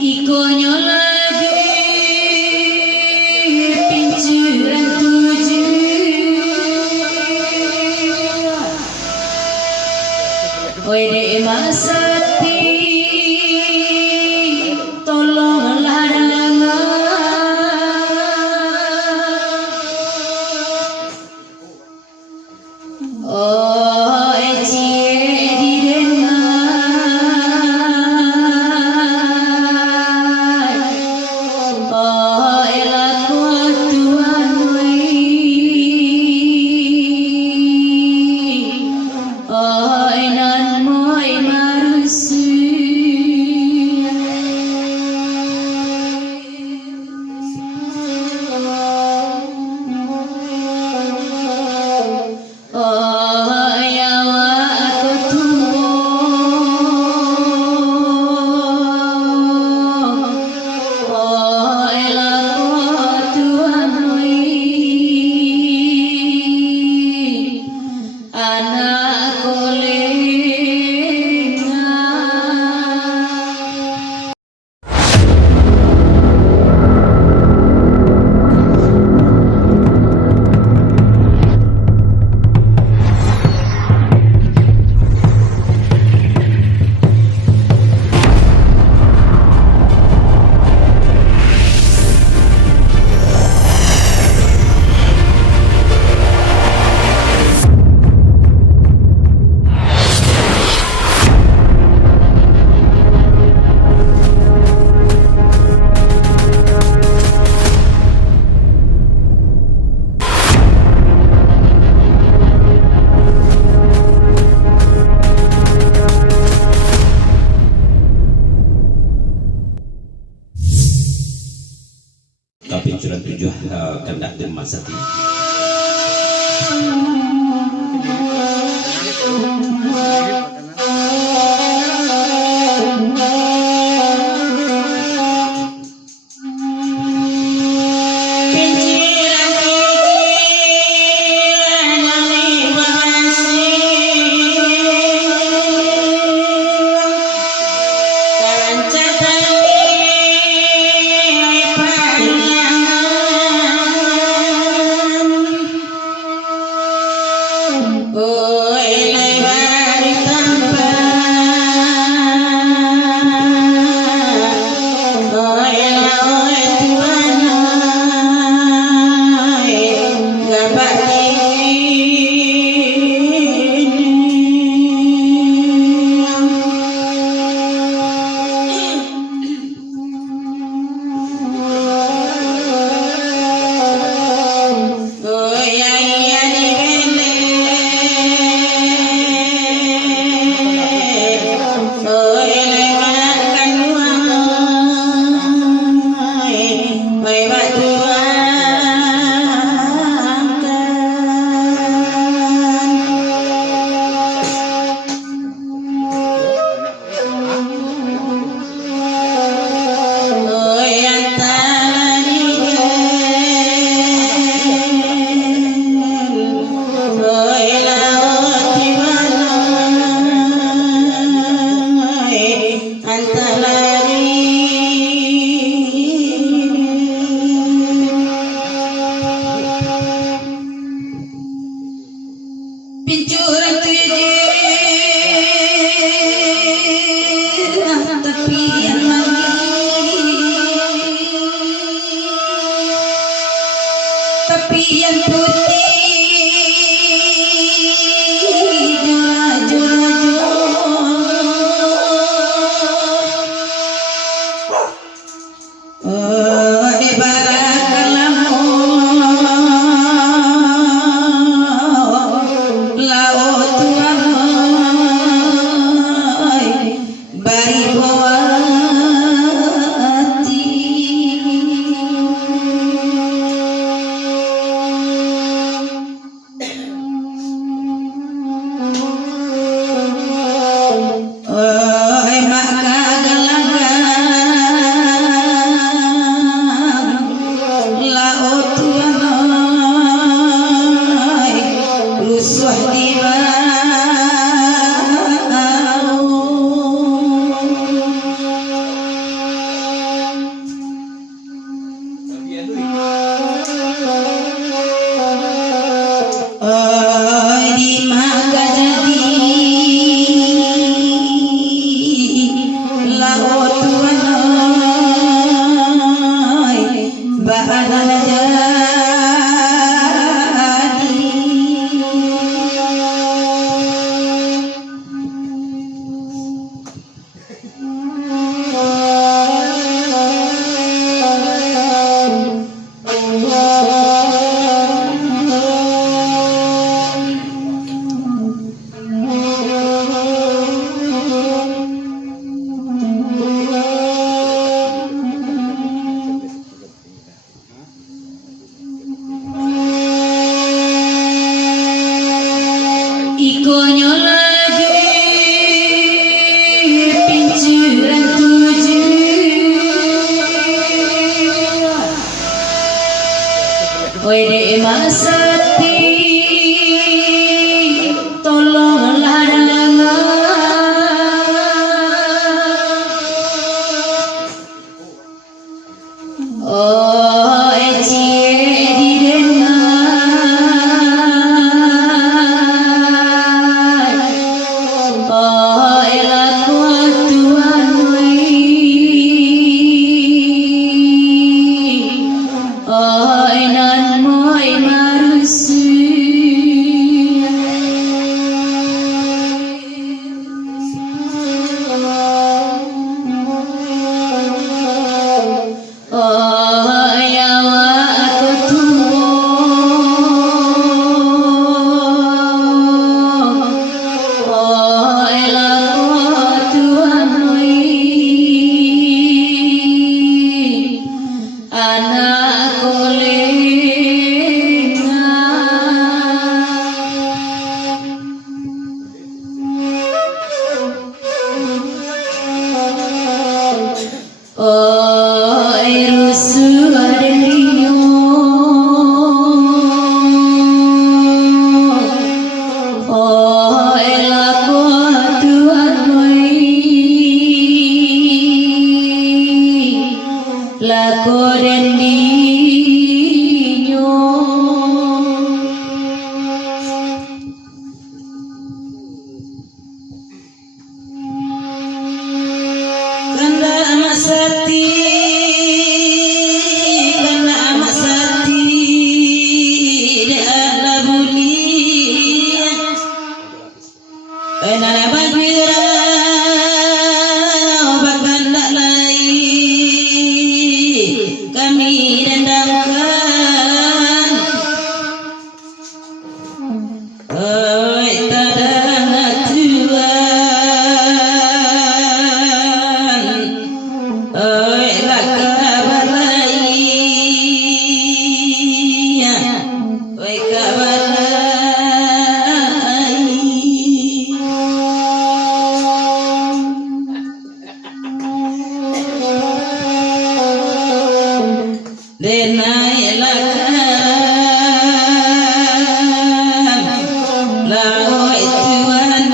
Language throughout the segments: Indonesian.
Ikonyo lagi pincuran tujuh Wede masati tolonglah dengar Oh ecie di dengar Oh elaku Tuhan Oh enan moy marusi Oh yawa aku tuwo Oh elaku Tuhan anak kolenga Kapincuran 7 Kendak dan Masati. Oh, elai hari Wede Masati tolonglah dengar oh cie didengar oh elaku Tuhan oh nan moi marusi oh yawa aku tunggu oh elaku Tuhan anak kolenga oh rusu adenyo oh elako Tuhan lako rendinyo kanda amat sati dia buli nana bagira bakal lalai kami dendangkan oi tadana Tuhan oi lakabalai oi kabalai denai lakan laoi Tuhan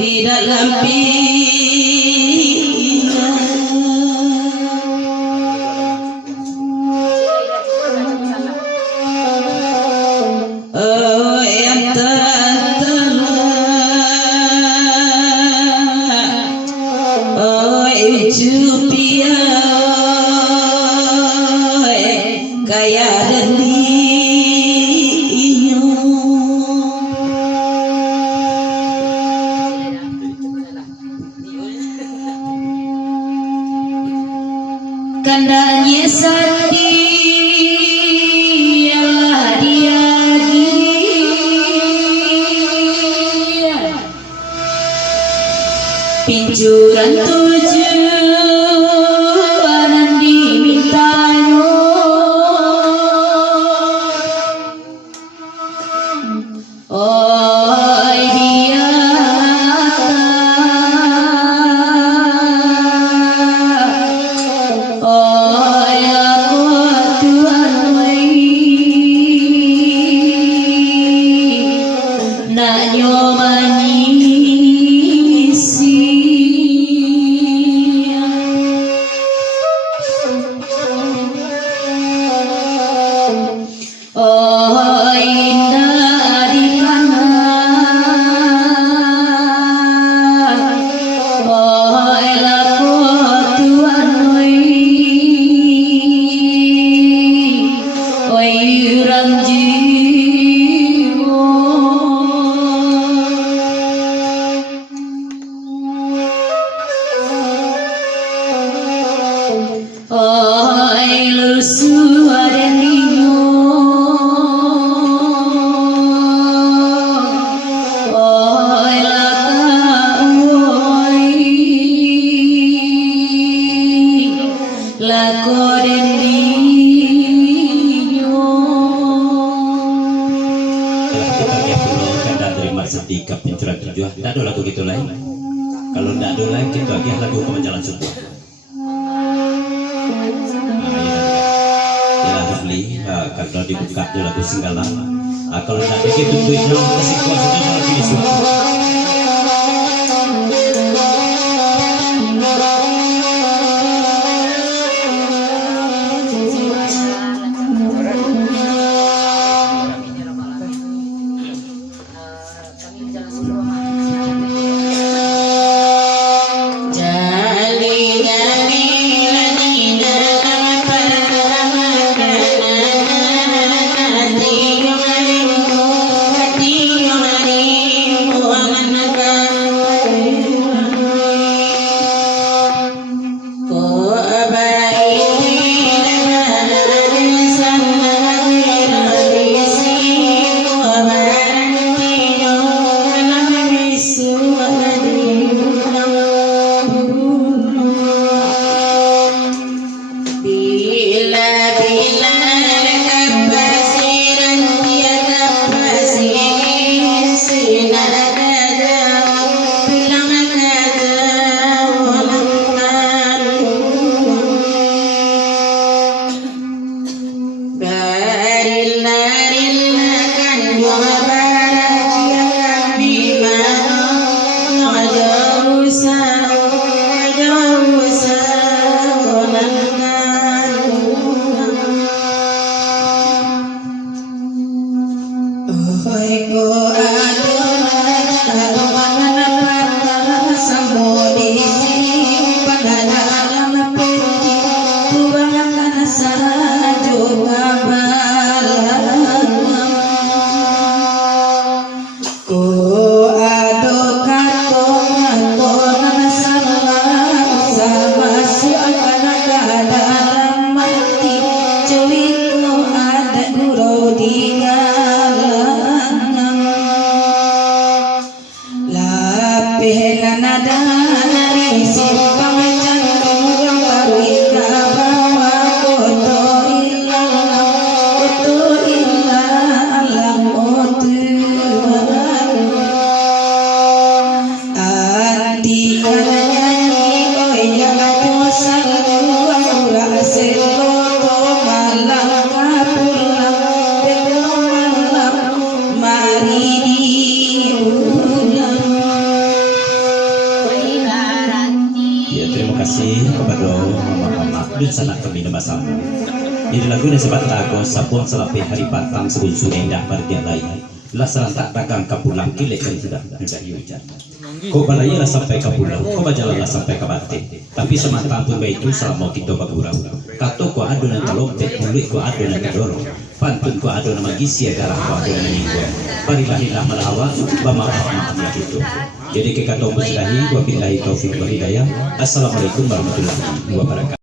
di dalam pinggan oh yang oh cupia kaya deniyo kandanya sati Allah diagi pincuran tujuan dimintayo oh dia oh aku Tuhan nak nyomani oh indah di kanan oh elaku Tuhan oi urang jiwa oh lusu adenyo oh elaka lako dendinyo kita terima setika pencurang tujuh. Tak ada lagu gitu lain. Kalau tidak ada lain kita lagi lagu kemenjalan sebuah. kalau dibuka dia lagu singgala. Kalau tidak begitu tujuan kasih kuasa kalau pilih suatu. Sanak kami nama sama. Ini lagu yang sebat lagu sapuan selapi hari patang sebun sungai dah pergi lain. Lasaran tak takang kapulang kilek kan sudah hujan. Kau balai lah sampai kapulang, kau berjalan lah sampai ke batin. Tapi semata pun itu selama kita bergurau. Kato kau adu nan talompet, mulut kau adu nan kadorong. Pantun kau adu nama gisi darah kau adu nan minggu. Parilahilah melawat, bamaaf itu. Jadi kekatau bersilahi, wabillahi taufiq wal hidayah. Assalamualaikum warahmatullahi wabarakatuh.